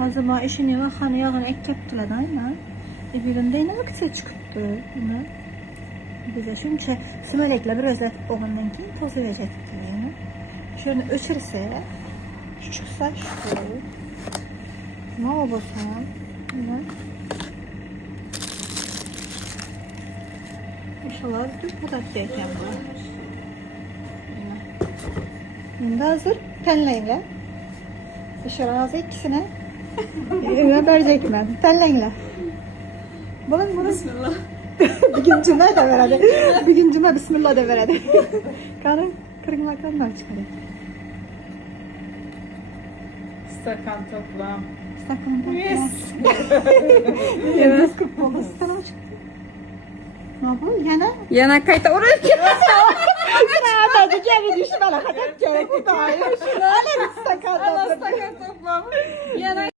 Hazır bana işini ve kanı yağını ek yaptılar aynen. Birinde yine vakit çıktı. Yine. Bize şimdi sümelekle bir özletip oğlandan ki toz verecektik. Şöyle öçürse şu çıksa şu. Ne olursa yine. İnşallah bu kadar deyken bu. Şimdi hazır tenleyle. Dışarı ağzı ikisine. Ürüne verecek ben. Tenleyle. Bulun. Bismillah. Bir gün cuma da ver hadi. Bir gün cuma bismillah da ver hadi. Karın kırık makarnalar çıkarıyor. Stakan toplam. Sakın Yes. Evet. Kırk oldu. Sana çıktı. Ne yapalım? Yana. Yana kayıta oraya Hadi geri düşme. Hadi gerek bu da. Şunu alın. Sakın. stakan toplam. Yana